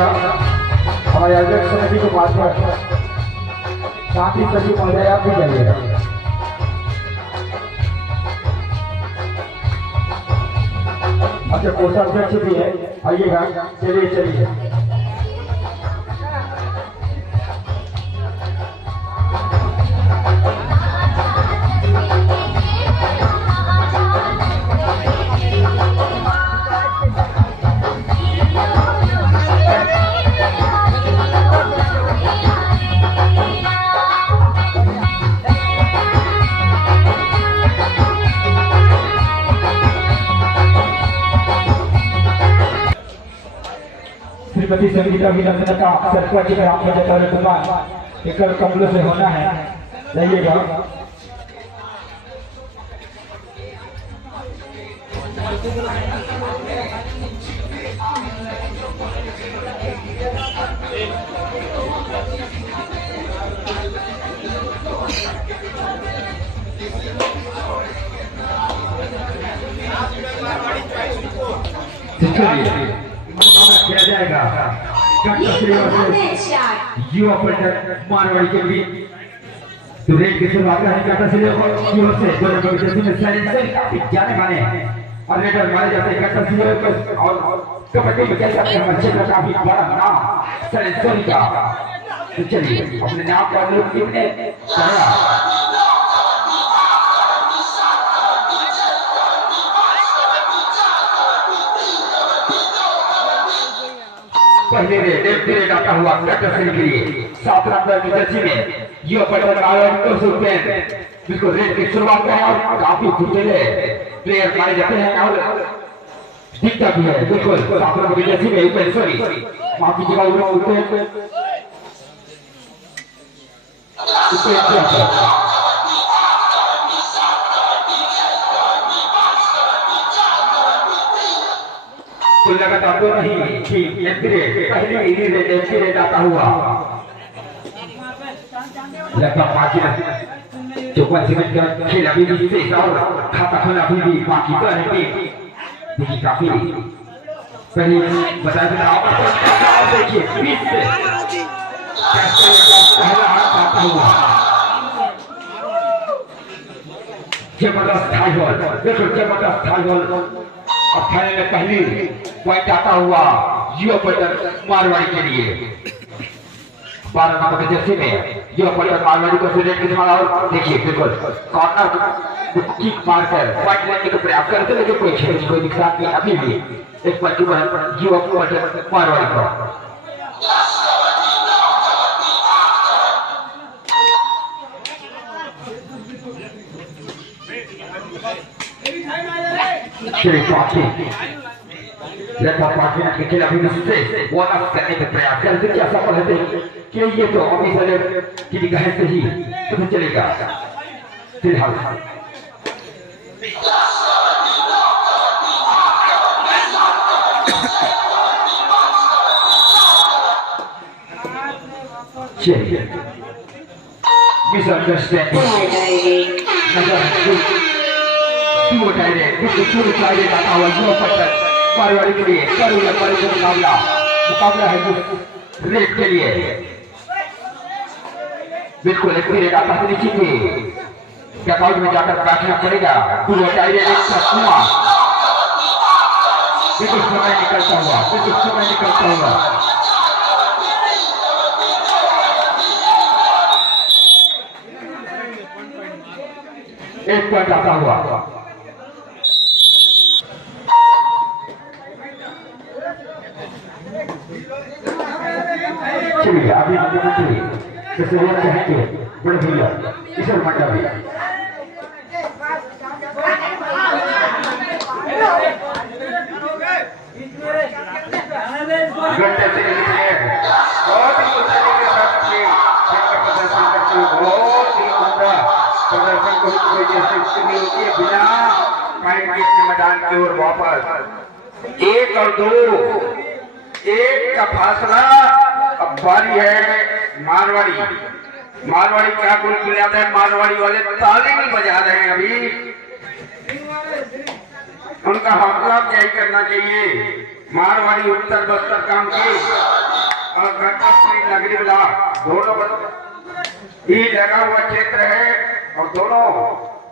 जाइएगा हमारे अध्यक्ष समिति के माध्यम साथ ही सचिव महोदय आप भी जाइएगा। अच्छा कोषाध्यक्ष भी है, आइएगा। चलिए चलिए श्रीमती संगीता अभिनंदन का सरपंच का आपने जता रखा एक कमलों से होना है, जाइएगा। किया जाएगा युवा पर्यटक मारवाड़ी के भी तो रेट की शुरुआत है काटा से युवा से दोनों कविता में साइलेंसर काफी जाने माने और रेडर मारे जाते हैं काटा से और कबड्डी में कैसे अपने बच्चे का काफी बड़ा नाम साइलेंसर का। तो चलिए अपने नाम का लोग कितने पहले रेट आता हुआ कटर से के लिए 7 नंबर की जर्सी में युवा पर्यटक आयोजक बिल्कुल रेट की शुरुआत में और काफी फुर्तीले प्लेयर मारे जाते हैं और दिखता भी है बिल्कुल 7 नंबर की जर्सी में ऊपर सॉरी माफी कीजिएगा ऊपर तो लगातार तो नहीं कि पहले रेट आता हुआ लगभग 5 54 सेकंड का खेल अभी भी शेष और खाता खोला अभी भी बाकी तो है देखिए काफी पहले बता दें आप देखिए बीच से पहला हाथ आता हुआ जबरदस्त हाई बॉल देखो जबरदस्त हाई बॉल और फाइनल में पहली पॉइंट आता हुआ युवा पर्यटक मारवाड़ी के लिए 12 नंबर के जर्सी में युवा पर्यटक मारवाड़ी को सिलेक्ट करने वाला और देखिए बिल्कुल कॉर्नर किक मारकर पॉइंट लेने का प्रयास करते लेकिन कोई खेल कोई नुकसान नहीं अभी भी एक पॉइंट पर युवा पर्यटक मारवाड़ी को। के खेल अभी से वन आउट करने के प्रयास करते क्या सफल होते कि ये तो ऑफिसर की निगाह से ही पता चलेगा फिलहाल। चलिए मिसअंडरस्टैंडिंग मारवाड़ी के लिए मुकाबला है रेट के लिए बिल्कुल एक रेट आता है नीचे के अकाउंट में जाकर बैठना पड़ेगा। बिल्कुल समय निकलता हुआ एक पॉइंट आता हुआ चलिए अभी कहेंगे बड़े भैया ईश्वर मंडा भी बिना मैदान की ओर वापस 1 और 2 1 का फासला। अब बारी है मारवाड़ी क्या गोल खिलाता है। मारवाड़ी वाले ताली नहीं बजा रहे हैं अभी, उनका हौसला क्या ही करना चाहिए। मारवाड़ी उत्तर बस्तर काम की और घटनास्थली नगरी ब्लॉक दोनों ही लगा हुआ क्षेत्र है और दोनों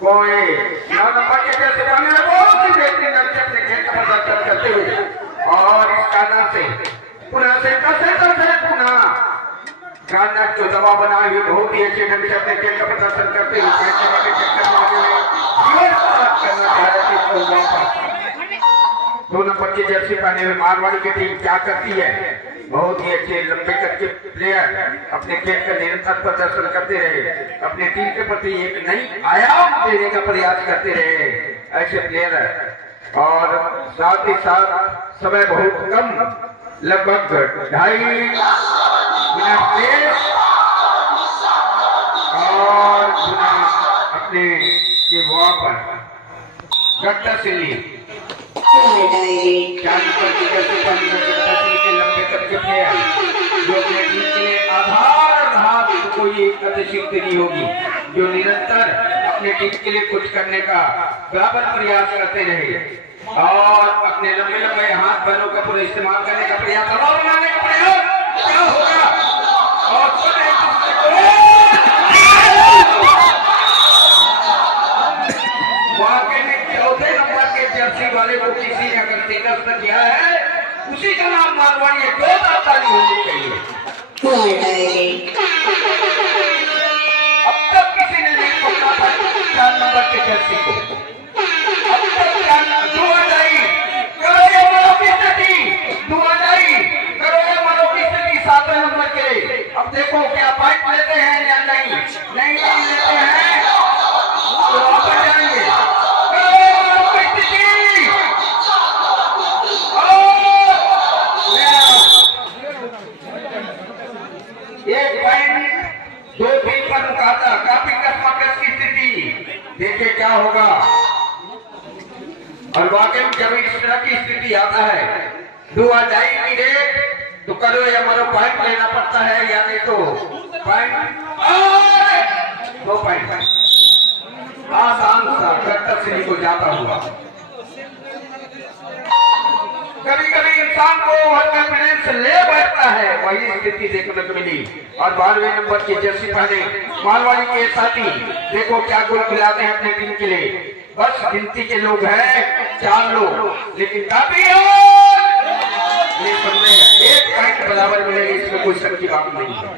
को 9 नंबर के जैसे बहुत ही बेहतरीन अपने खेल का प्रदर्शन करते हुए और इस कारण से पुनः पुनः कर्नाटक जो दबाव बनाए हुए बहुत ही अच्छे ढंग से अपने खेल का प्रदर्शन करते हुए करना चाह रहे थे। 2 नंबर की जर्सी पहने हुए मारवाड़ी की टीम क्या करती है, बहुत ही अच्छे लंबे कद के प्लेयर अपने खेल का निरंतर प्रदर्शन करते रहे, अपने टीम के प्रति एक नई आयाम देने का प्रयास करते रहे ऐसे प्लेयर है। और साथ ही साथ समय बहुत कम, लगभग 2.5 मिनट से और अपने के वहां पर गट्टा सिल्ली जो अपने टीम के लिए आधार कोई नहीं होगी, जो निरंतर अपने टीम के लिए कुछ करने का बराबर प्रयास करते रहे और अपने लंबे लंबे हाथ पैरों का पूरा इस्तेमाल करने का प्रयास बनाने का प्रयास क्या होगा और वाकई में चौथे नंबर के जर्सी वाले को किसी ने अगर टिकट किया है उसी का नाम मारवाड़ी है, 2 ताली होनी चाहिए। अब तक किसी ने नहीं पकड़ा था 4 नंबर के जर्सी को, अब तक 2 करो ये मरो की स्थिति 2 करो ये मरो की स्थिति 7 नंबर के लिए। अब देखो क्या पॉइंट लेते हैं या नहीं लेते हैं तो वापस जाएंगे। काफी कस्मकस की स्थिति, देखे क्या होगा। और वाकई में जब इस तरह की स्थिति आता है 2 की रेट तो करो या मरो पॉइंट लेना पड़ता है या नहीं तो पॉइंट 2 पॉइंट आसान सा गट्टा सिंह को जाता हुआ। कभी कभी इंसान को कॉन्फिडेंस ले बैठता है, वही स्थिति देखने को मिली। और 12वें नंबर की जर्सी पहने मारवाड़ी के साथी देखो क्या गोल खिलाते हैं अपनी टीम के लिए। बस गिनती के लोग हैं 4 लोग, लेकिन काफी एक पॉइंट बराबर मिलेगी, इसमें कोई शक की बात नहीं है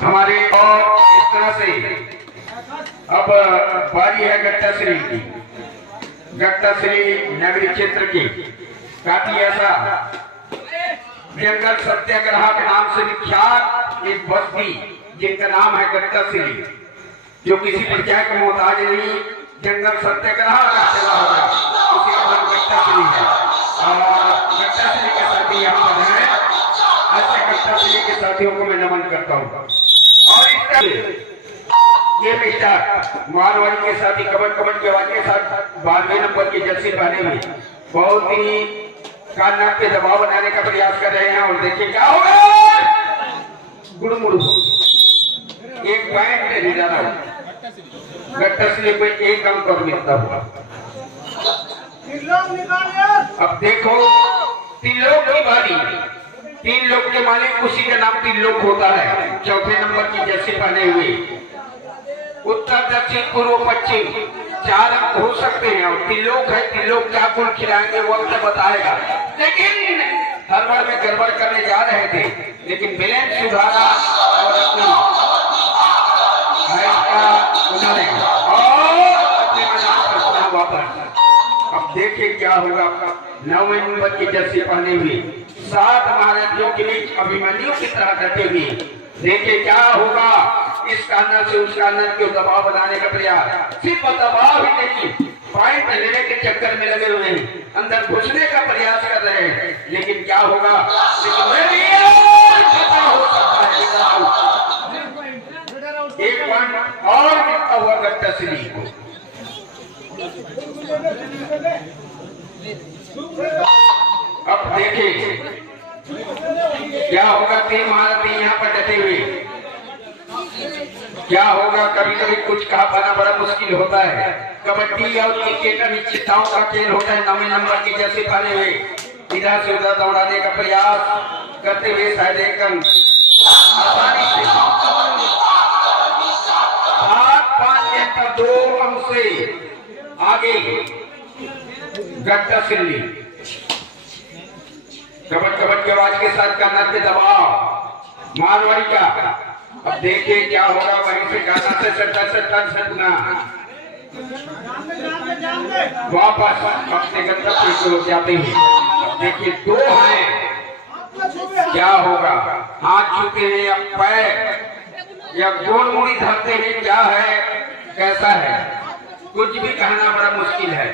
हमारे। और इस तरह से अब बारी है गट्टा श्री की। गट्टा श्री नगरी क्षेत्र की काफी ऐसा जंगल सत्याग्रह के नाम से विख्यात एक बस्ती जिनका नाम है गट्टा श्री, जो किसी परिचय का मोहताज नहीं, जंगल सत्याग्रह का चला होगा उसी का नाम गट्टा श्री है। और गट्टा श्री के साथी यहाँ पर है, ऐसे गट्टा श्री के साथियों को मैं नमन करता हूँ। और इस तरह ये मिस्टर मारवाड़ी के साथी कबड्डी के वाक्य साथ 12वें नंबर की जर्सी पहने हुए बहुत ही कर्नाटक पे दबाव बनाने का प्रयास कर रहे हैं। और देखिए क्या होगा, गुड़मुड़ एक पॉइंट जाना गट्टा से कोई एक अंक और मिलता हुआ। अब देखो 3 लोग की बारी, 3 लोग के मालिक उसी का नाम 3 लोग होता है। चौथे नंबर की जर्सी पहने हुए उत्तर दक्षिण पूर्व पश्चिम 4 अंक हो सकते हैं और 3 लोग है, 3 लोग क्या गुण खिलाएंगे वक्त बताएगा। लेकिन हड़बड़ में गड़बड़ करने जा रहे थे, लेकिन बैलेंस सुधारा और अपने मैदान पर वापस। अब देखिए क्या होगा। 9वें नंबर की जर्सी पहने हुए 7 महारथियों के बीच अभिमन्यु की तरह डटे हुए, देखिए क्या होगा। इस कारण से उस कारण के दबाव बनाने का प्रयास, सिर्फ दबाव ही नहीं, पॉइंट लेने के चक्कर में लगे हुए हैं, अंदर घुसने का प्रयास कर रहे हैं। लेकिन क्या होगा, एक पॉइंट और मिलता हुआ गट्टा श्री को। अब देखिए क्या होगा। 3 महारथी यहाँ पर डटे हुए, क्या होगा। कभी कभी कुछ कहा पाना बड़ा मुश्किल होता है। कबड्डी और क्रिकेट निश्चितताओं का खेल होता है। 9वें नंबर की जर्सी पहने हुए इधर से उधर दौड़ाने का प्रयास करते हुए शायद एक अंक आसानी से 7-5 के अंतर 2 अंक से आगे गट्टा सिल्ली कबट कबट की आवाज के साथ कानत पे दबाव मारवाड़ी का। अब देखिए क्या होगा, वहीं से कानत से सटना वापस अपने गंतव्य की ओर जाते हैं। देखिए 2 हैं, क्या होगा, हाथ छूते हैं या पैर या गोल मुड़ी धरते हैं, क्या है कैसा है, कुछ भी कहना बड़ा मुश्किल है।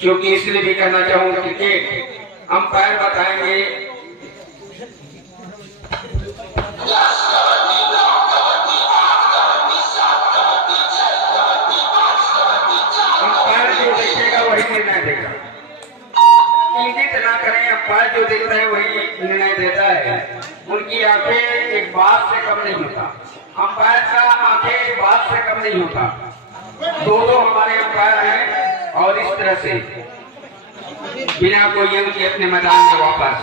क्योंकि इसलिए भी कहना चाहूंगा क्रिकेट अंपायर बताएंगे अंपायर जो देखेगा वही निर्णय देगा। इंगित ना करें, अंपायर जो देखता है वही निर्णय देता है। उनकी आंखें एक बात से कम नहीं होता, अंपायर का आंखें एक बात से कम नहीं होता। 2 हमारे अंपायर हैं और इस तरह से बिना कोई अंक के अपने मैदान में वापस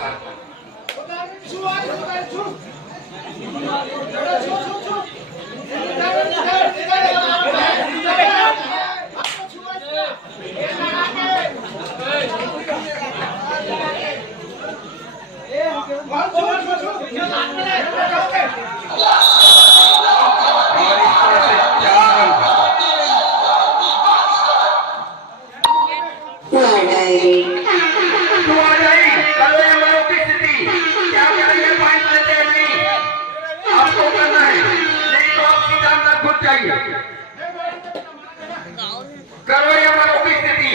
करो ये मरों की स्थिति,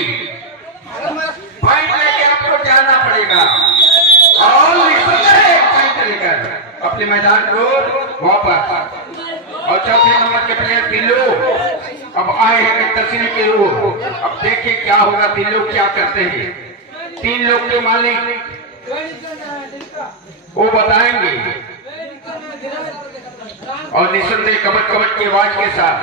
पॉइंट लेके आपको जाना पड़ेगा और पॉइंट लेकर अपने मैदान को वापस। और चौथे नंबर के प्लेयर तिल्लू अब आए हैं तस्वीर के लोग। अब देखिए क्या होगा, 3 लोग क्या करते हैं। 3 लोग के मालिक वो बताएंगे और निसंदेह कबट कबट की आवाज के साथ।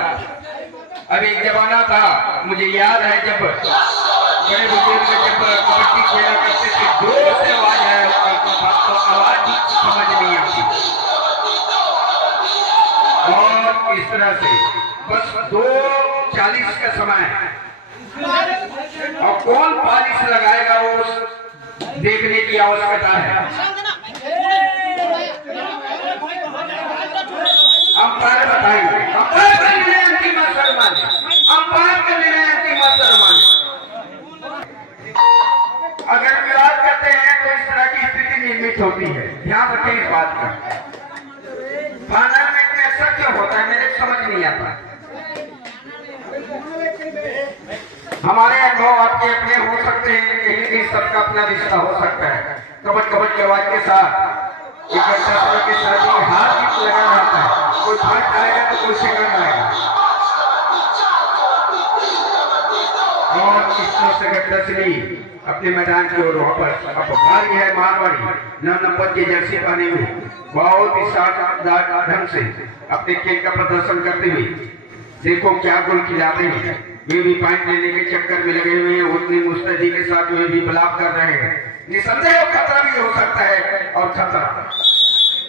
अब एक जमाना था, मुझे याद है, जब बड़े बुजुर्ग जब कबड्डी खेला करते थे, जोर से आवाज आया करता था तो आवाज भी समझ नहीं आती। और इस तरह से बस 2:40 का समय है और कौन पॉलिश लगाएगा वो देखने की आवश्यकता है। अंपायर बताएंगे, अंपायर का निर्णय अंतिम सम्मान है, अंपायर का निर्णय अंतिम सम्मान है। अगर विवाद करते हैं तो इस तरह की स्थिति निर्मित होती है, ध्यान रखें इस बात का। फाइनल में ऐसा क्यों होता है मेरे समझ नहीं आता। हमारे अनुभव आपके अपने हो सकते हैं, कहीं भी सबका अपना रिश्ता हो सकता है। कबट कबट की आवाज के साथ के साथ हाथ भी लगा रहता है, कोई फाइट आएगा तो कोई सेकंड आएगा। और इस तरह से गट्टासिली अपने मैदान की ओर वापस। अब भारी है मारवाड़ी 9 नंबर की जर्सी पहने हुए, बहुत ही शानदार ढंग से अपने खेल का प्रदर्शन करते हुए। देखो क्या गोल खिलाते हैं, वे भी पॉइंट लेने के चक्कर में लगे हुए हैं, उतनी मुस्तैदी के साथ वे भी बलाव कर रहे हैं। निसंदेह खतरा भी हो सकता है और खतरा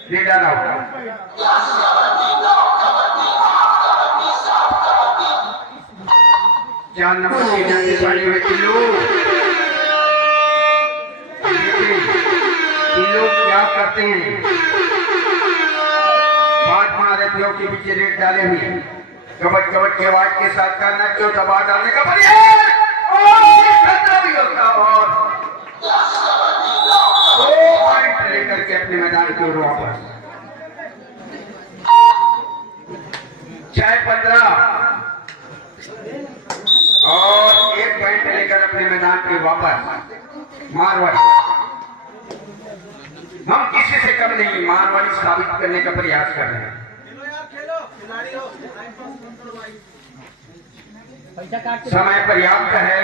दे डाला होगा। 4 नंबर के पहले हुए लोग क्या करते हैं, 5 महारथियों के पीछे रेट डाले हुए कबट कबट की आवाज के साथ करना क्यों दबा डालने का प्रयास भी होता और 2 पॉइंट लेकर के अपने मैदान की ओर वापस। 6-15 और 1 पॉइंट लेकर अपने मैदान के वापस। मारवाड़ी हम किसी से कम नहीं, मारवाड़ी साबित करने का प्रयास कर रहे हैं। समय पर्याप्त है,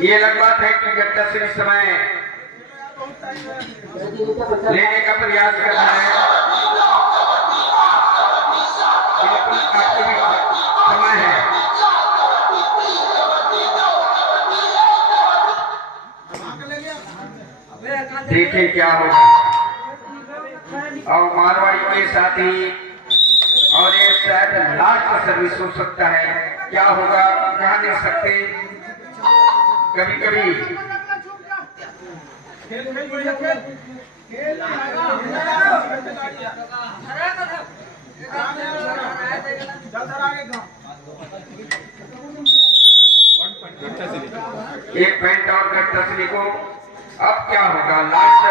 ये अलग बात है कि गट्टासिली समय लेने का प्रयास कर रहा है। बिल्कुल आपके भी समय है। देखें क्या होगा। और मारवाड़ी के साथ ही और ये शायद लास्ट सर्विस हो सकता है, क्या होगा कहा नहीं सकते। कभी कभी एक पॉइंट और तस्वीर को। अब क्या होगा, लास्ट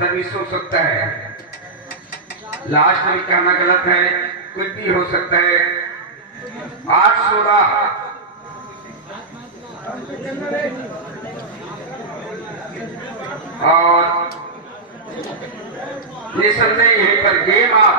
सर्विस हो सकता है। लास्ट में कहना गलत है, कुछ भी हो सकता है। 8-16 और निसंदेह यहीं पर गेम आप